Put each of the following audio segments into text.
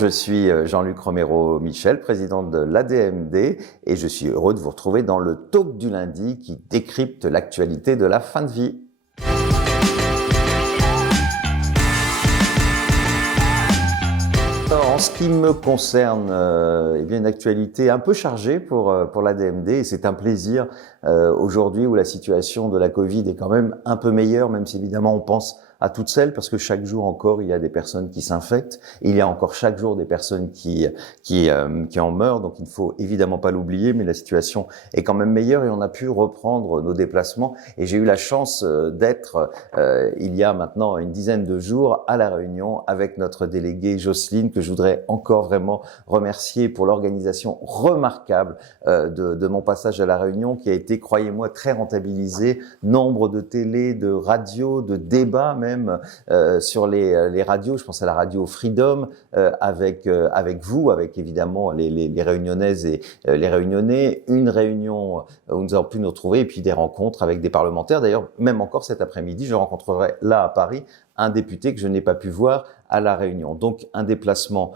je suis Jean-Luc Romero-Michel, président de l'ADMD, et je suis heureux de vous retrouver dans le talk du lundi qui décrypte l'actualité de la fin de vie. En ce qui me concerne, eh bien une actualité un peu chargée pour l'ADMD, et c'est un plaisir aujourd'hui où la situation de la Covid est quand même un peu meilleure, même si évidemment on pense à toutes celles, parce que chaque jour encore il y a des personnes qui s'infectent, il y a encore chaque jour des personnes qui en meurent, donc il ne faut évidemment pas l'oublier, mais la situation est quand même meilleure et on a pu reprendre nos déplacements. Et j'ai eu la chance d'être il y a maintenant une dizaine de jours à La Réunion avec notre déléguée Jocelyne, que je voudrais encore vraiment remercier pour l'organisation remarquable de mon passage à La Réunion, qui a été, croyez-moi, très rentabilisé. Nombre de télé, de radios, de débats même sur les radios. Je pense à la radio Freedom avec vous, avec évidemment les Réunionnaises et les Réunionnais. Une réunion où nous avons pu nous retrouver, et puis des rencontres avec des parlementaires. D'ailleurs, même encore cet après-midi, je rencontrerai là à Paris un député que je n'ai pas pu voir à La Réunion. Donc un déplacement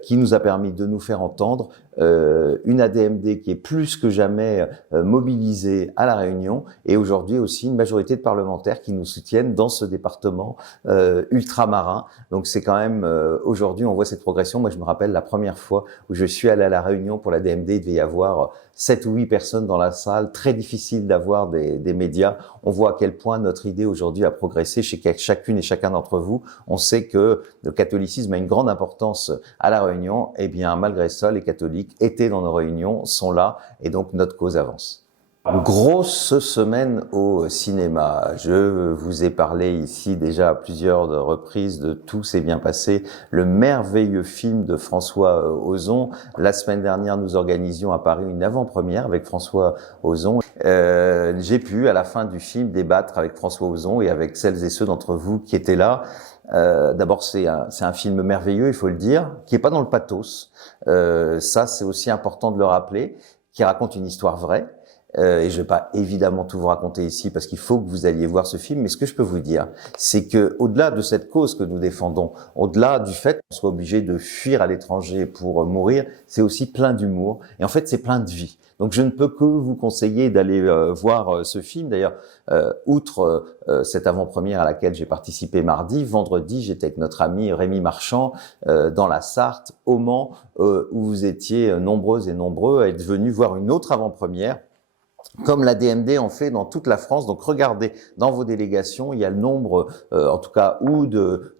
qui nous a permis de nous faire entendre, une ADMD qui est plus que jamais mobilisée à La Réunion, et aujourd'hui aussi une majorité de parlementaires qui nous soutiennent dans ce département ultramarin. Donc c'est quand même, aujourd'hui on voit cette progression. Moi je me rappelle la première fois où je suis allé à La Réunion pour l'ADMD, il devait y avoir 7 ou 8 personnes dans la salle, très difficile d'avoir des médias. On voit à quel point notre idée aujourd'hui a progressé chez chacune et chacun d'entre vous. On sait que le catholicisme a une grande importance à La Réunion. Eh bien, malgré ça, les catholiques étaient dans nos réunions, sont là, et donc notre cause avance. Grosse semaine au cinéma. Je vous ai parlé ici déjà à plusieurs reprises de Tout s'est bien passé, le merveilleux film de François Ozon. La semaine dernière, nous organisions à Paris une avant-première avec François Ozon. J'ai pu, à la fin du film, débattre avec François Ozon et avec celles et ceux d'entre vous qui étaient là. D'abord, c'est un film merveilleux, il faut le dire, qui est pas dans le pathos. Ça, c'est aussi important de le rappeler, qui raconte une histoire vraie. Et je vais pas évidemment tout vous raconter ici parce qu'il faut que vous alliez voir ce film. Mais ce que je peux vous dire, c'est que au-delà de cette cause que nous défendons, au-delà du fait qu'on soit obligé de fuir à l'étranger pour mourir, c'est aussi plein d'humour. Et en fait, c'est plein de vie. Donc, je ne peux que vous conseiller d'aller voir ce film. D'ailleurs, outre cette avant-première à laquelle j'ai participé mardi, vendredi, j'étais avec notre ami Rémi Marchand dans la Sarthe, au Mans, où vous étiez nombreuses et nombreux à être venus voir une autre avant-première, comme l'ADMD en fait dans toute la France. Donc regardez dans vos délégations, il y a le nombre, en tout cas, ou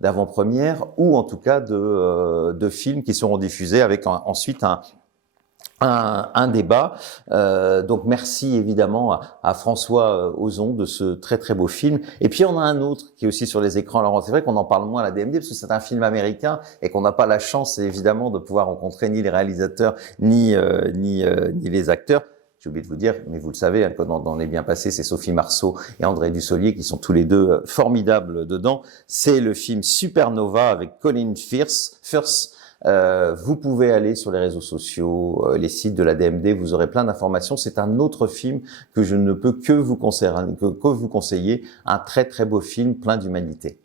d'avant-premières, ou en tout cas de films qui seront diffusés avec ensuite un débat. Donc merci évidemment à François Ozon de ce très très beau film. Et puis on a un autre qui est aussi sur les écrans. Alors c'est vrai qu'on en parle moins à la DMD parce que c'est un film américain et qu'on n'a pas la chance évidemment de pouvoir rencontrer ni les réalisateurs ni les acteurs. J'ai oublié de vous dire, mais vous le savez, hein, dans Les Bien Passés, c'est Sophie Marceau et André Dussolier qui sont tous les deux formidables dedans. C'est le film Supernova avec Colin Firth. Vous pouvez aller sur les réseaux sociaux, les sites de la DMD, vous aurez plein d'informations. C'est un autre film que je ne peux que vous conseiller, un très très beau film plein d'humanité.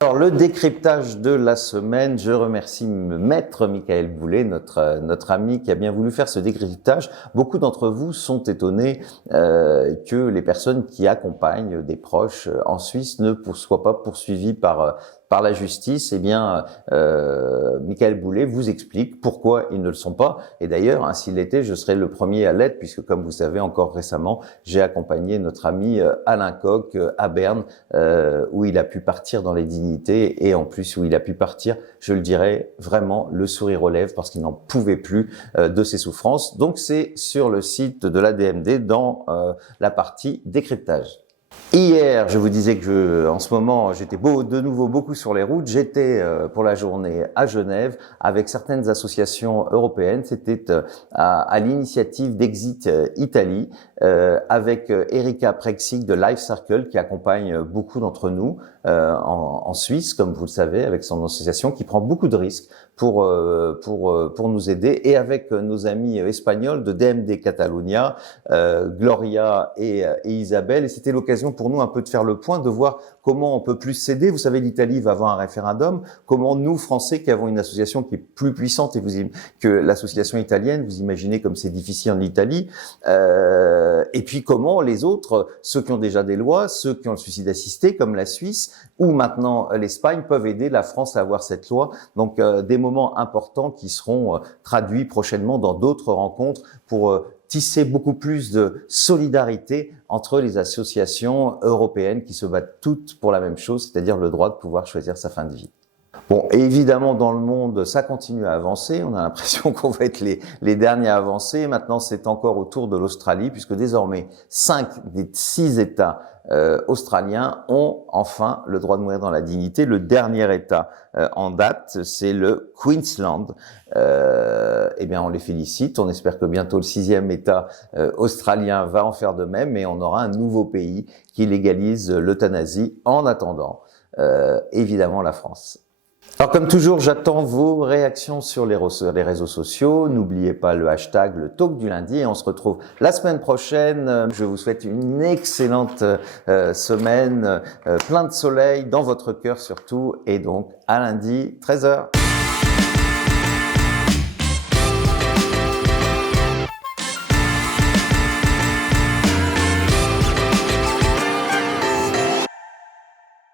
Alors, le décryptage de la semaine, je remercie Maître Michael Boulet, notre ami qui a bien voulu faire ce décryptage. Beaucoup d'entre vous sont étonnés que les personnes qui accompagnent des proches en Suisse ne soient pas poursuivies par la justice. Eh bien, Michael Boulet vous explique pourquoi ils ne le sont pas. Et d'ailleurs, s'il l'était, je serais le premier à l'être, puisque comme vous savez, encore récemment, j'ai accompagné notre ami Alain Coq à Berne, où il a pu partir dans les dignités, et en plus où il a pu partir, je le dirais, vraiment le sourire aux lèvres, parce qu'il n'en pouvait plus de ses souffrances. Donc c'est sur le site de l'ADMD dans la partie décryptage. Hier, je vous disais que en ce moment, j'étais de nouveau beaucoup sur les routes. J'étais pour la journée à Genève avec certaines associations européennes. C'était à l'initiative d'Exit Italie avec Erika Prexig de Life Circle qui accompagne beaucoup d'entre nous en Suisse, comme vous le savez, avec son association qui prend beaucoup de risques pour nous aider, et avec nos amis espagnols de DMD Catalunya, Gloria et Isabelle. Et c'était l'occasion l'occasion pour nous un peu de faire le point, de voir comment on peut plus s'aider. Vous savez, l'Italie va avoir un référendum. Comment nous, Français, qui avons une association qui est plus puissante que l'association italienne, vous imaginez comme c'est difficile en Italie. Et puis comment les autres, ceux qui ont déjà des lois, ceux qui ont le suicide assisté, comme la Suisse, ou maintenant l'Espagne, peuvent aider la France à avoir cette loi. Donc des moments importants qui seront traduits prochainement dans d'autres rencontres pour tisser beaucoup plus de solidarité entre les associations européennes qui se battent toutes pour la même chose, c'est-à-dire le droit de pouvoir choisir sa fin de vie. Bon, et évidemment, dans le monde, ça continue à avancer. On a l'impression qu'on va être les derniers à avancer. Maintenant, c'est encore au tour de l'Australie, puisque désormais, 5 des 6 États australiens ont enfin le droit de mourir dans la dignité. Le dernier État en date, c'est le Queensland. Eh bien, on les félicite. On espère que bientôt le 6e État australien va en faire de même, et on aura un nouveau pays qui légalise l'euthanasie. En attendant, évidemment, la France. Alors comme toujours, j'attends vos réactions sur les réseaux sociaux. N'oubliez pas le hashtag le talk du lundi, et on se retrouve la semaine prochaine. Je vous souhaite une excellente semaine, plein de soleil dans votre cœur surtout, et donc à lundi 13h.